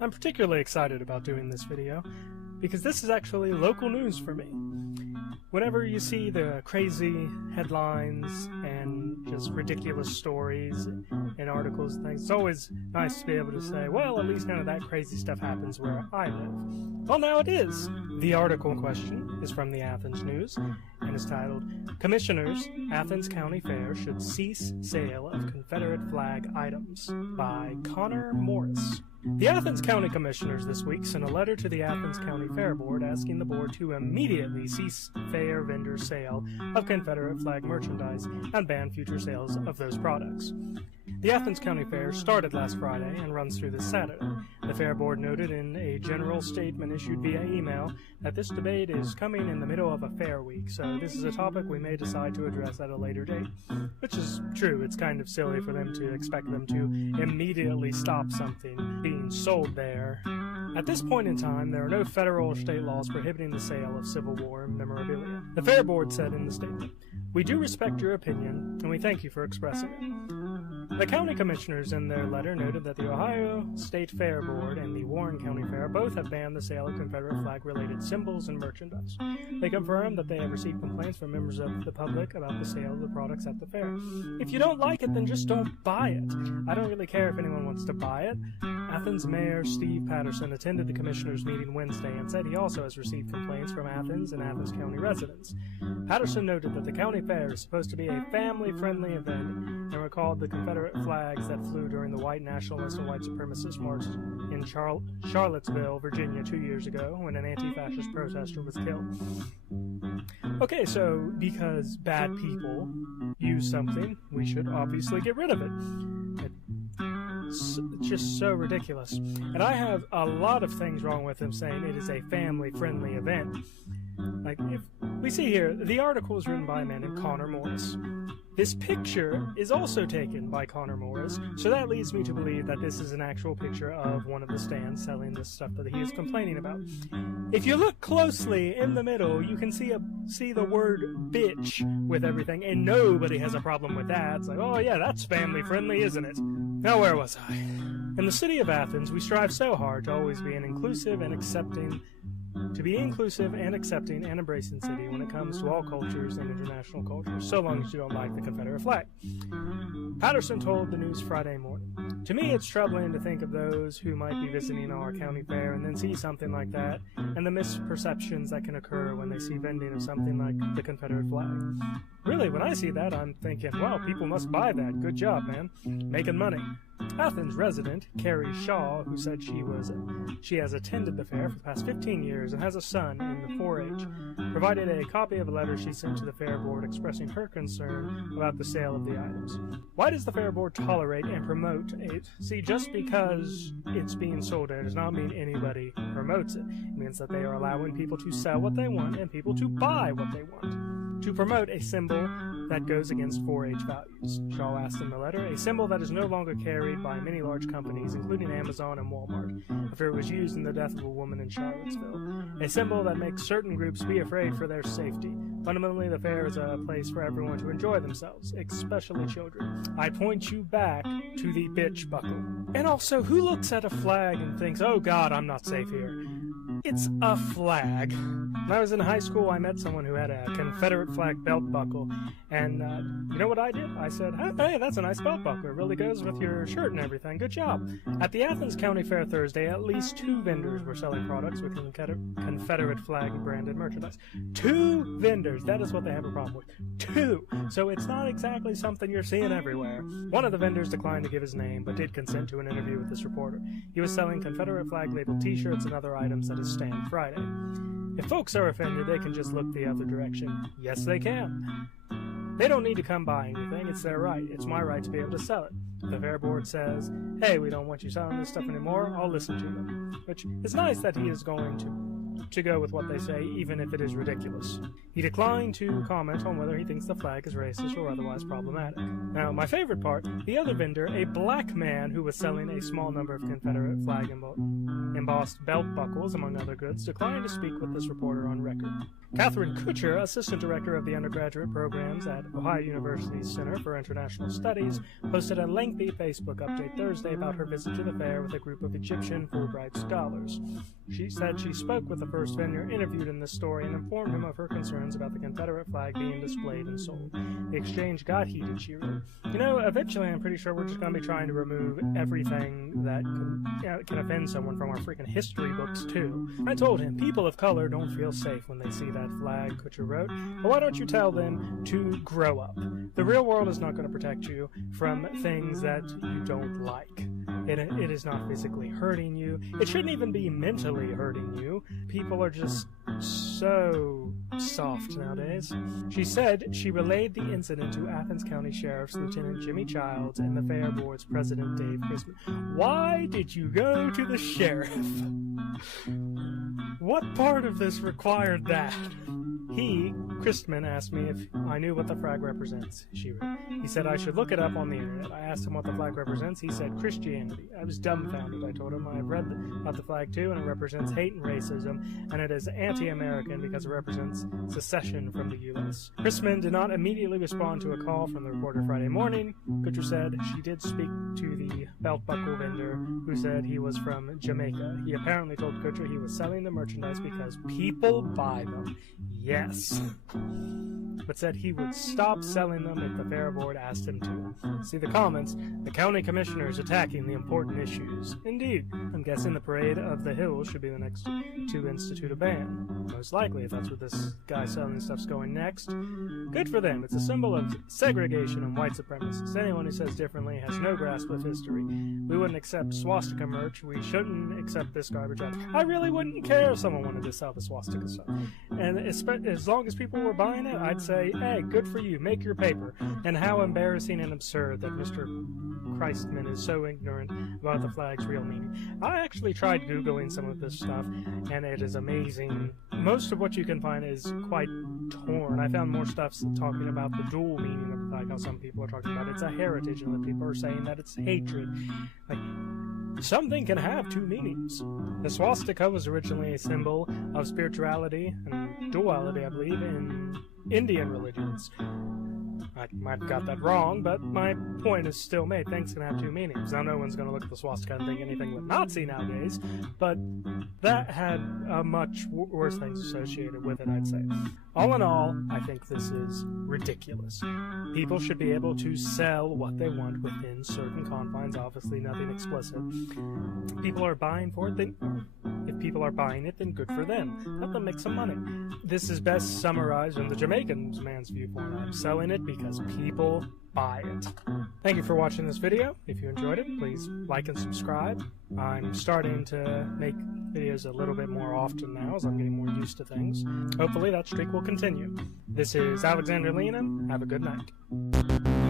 I'm particularly excited about doing this video because this is actually local news for me. Whenever you see the crazy headlines and just ridiculous stories and articles and things, it's always nice to be able to say, well, at least none of that crazy stuff happens where I live. Well, now it is. The article in question is from the Athens News and is titled, Commissioners, Athens County Fair Should Cease Sale of Confederate Flag Items by Connor Morris. The Athens County Commissioners this week sent a letter to the Athens County Fair Board asking the board to immediately cease fair vendor sale of Confederate flag merchandise and ban future sales of those products. The Athens County Fair started last Friday and runs through this Saturday. The Fair Board noted in a general statement issued via email that this debate is coming in the middle of a fair week, so this is a topic we may decide to address at a later date. Which is true, it's kind of silly for them to expect them to immediately stop something being sold there. At this point in time, there are no federal or state laws prohibiting the sale of Civil War memorabilia. The Fair Board said in the statement, "We do respect your opinion, and we thank you for expressing it." The county commissioners in their letter noted that the Ohio State Fair Board and the Warren County Fair both have banned the sale of Confederate flag-related symbols and merchandise. They confirmed that they have received complaints from members of the public about the sale of the products at the fair. If you don't like it, then just don't buy it. I don't really care if anyone wants to buy it. Athens Mayor Steve Patterson attended the commissioners' meeting Wednesday and said he also has received complaints from Athens and Athens County residents. Patterson noted that the county fair is supposed to be a family-friendly event and recalled the Confederate flags that flew during the white nationalist and white supremacist march in Charlottesville, Virginia 2 years ago when an anti-fascist protester was killed. Okay, so because bad people use something, we should obviously get rid of it. It's just so ridiculous. And I have a lot of things wrong with him saying it is a family-friendly event. Like, if we see here, the article is written by a man named Connor Morris. This picture is also taken by Connor Morris, so that leads me to believe that this is an actual picture of one of the stands selling this stuff that he is complaining about. If you look closely in the middle, you can see the word bitch with everything, and nobody has a problem with that. It's like, oh yeah, that's family-friendly, isn't it? Now where was I? In the city of Athens, we strive so hard to always be an inclusive and accepting and embracing city when it comes to all cultures and international cultures, so long as you don't like the Confederate flag. Patterson told the News Friday morning, "To me, it's troubling to think of those who might be visiting our county fair and then see something like that, and the misperceptions that can occur when they see vending of something like the Confederate flag. Really, when I see that, I'm thinking, well, people must buy that. Good job, man. Making money." Athens resident Carrie Shaw, who said she has attended the fair for the past 15 years and has a son in the 4-H, provided a copy of a letter she sent to the Fair Board expressing her concern about the sale of the items. Why does the Fair Board tolerate and promote it? See, just because it's being sold there does not mean anybody promotes it. It means that they are allowing people to sell what they want and people to buy what they want. To promote a symbol that goes against 4-H values. Shaw asked in the letter, a symbol that is no longer carried by many large companies, including Amazon and Walmart, after it was used in the death of a woman in Charlottesville. A symbol that makes certain groups be afraid for their safety. Fundamentally, the fair is a place for everyone to enjoy themselves, especially children. I point you back to the bitch buckle. And also, who looks at a flag and thinks, oh God, I'm not safe here? It's a flag. When I was in high school, I met someone who had a Confederate flag belt buckle, and you know what I did? I said, hey, that's a nice belt buckle. It really goes with your shirt and everything. Good job. At the Athens County Fair Thursday, at least 2 vendors were selling products with Confederate flag branded merchandise. 2 vendors. That is what they have a problem with. 2. So it's not exactly something you're seeing everywhere. One of the vendors declined to give his name, but did consent to an interview with this reporter. He was selling Confederate flag labeled t-shirts and other items at his stand Friday. If folks are offended, they can just look the other direction. Yes, they can. They don't need to come buy anything. It's their right. It's my right to be able to sell it. If the Fair Board says, hey, we don't want you selling this stuff anymore, I'll listen to them. Which is nice that he is going to go with what they say, even if it is ridiculous. He declined to comment on whether he thinks the flag is racist or otherwise problematic. Now, my favorite part, the other vendor, a black man who was selling a small number of Confederate flag emblems, embossed belt buckles, among other goods, declined to speak with this reporter on record. Catherine Kutcher, assistant director of the undergraduate programs at Ohio University's Center for International Studies, posted a lengthy Facebook update Thursday about her visit to the fair with a group of Egyptian Fulbright scholars. She said she spoke with the first vendor interviewed in this story and informed him of her concerns about the Confederate flag being displayed and sold. The exchange got heated, she wrote. You know, eventually I'm pretty sure we're just going to be trying to remove everything that can offend someone from our freaking history books, too. I told him, people of color don't feel safe when they see that flag, Kutcher wrote, but why don't you tell them to grow up? The real world is not going to protect you from things that you don't like. It is not physically hurting you. It shouldn't even be mentally hurting you. People are just so soft nowadays. She said she relayed the incident to Athens County Sheriff's Lieutenant Jimmy Childs and the Fair Board's President Dave Christman. Why did you go to the sheriff? What part of this required that? Christman, asked me if I knew what the flag represents, she wrote. He said I should look it up on the internet. I asked him what the flag represents. He said Christianity. I was dumbfounded. I told him I have read about the flag too, and it represents hate and racism, and it is anti-American because it represents secession from the U.S. Christman did not immediately respond to a call from the reporter Friday morning. Kutcher said she did speak to the belt buckle vendor, who said he was from Jamaica. He apparently told Kutcher he was selling the merchandise because people buy them. Yes. But said he would stop selling them if the Fair Board asked him to. See the comments. The county commissioners attacking the important issues. Indeed. I'm guessing the Parade of the Hills should be the next to institute a ban. Most likely, if that's where this guy selling stuff's going next. Good for them. It's a symbol of segregation and white supremacists. Anyone who says differently has no grasp of history. We wouldn't accept swastika merch. We shouldn't accept this garbage out. I really wouldn't care if someone wanted to sell the swastika stuff. And as long as people were buying it, I'd say, hey, good for you, make your paper. And how embarrassing and absurd that Mr. Christman is so ignorant about the flag's real meaning. I actually tried Googling some of this stuff, and it is amazing. Most of what you can find is quite torn. I found more stuff talking about the dual meaning of the flag, how some people are talking about it's a heritage, and other people are saying that it's hatred. Like, something can have two meanings. The swastika was originally a symbol of spirituality and duality, I believe, in Indian religions. I might have got that wrong, but my point is still made. Things can have two meanings. Now, no one's going to look at the swastika and think anything with Nazi nowadays, but that had much worse things associated with it, I'd say. All in all, I think this is ridiculous. People should be able to sell what they want within certain confines, obviously nothing explicit. People are buying for it, then if people are buying it, then good for them. Let them make some money. This is best summarized in the Jamaican man's viewpoint. I'm selling it because people buy it. Thank you for watching this video. If you enjoyed it, please like and subscribe. I'm starting to make videos a little bit more often now as I'm getting more used to things. Hopefully that streak will continue. This is Alexander Lena. Have a good night.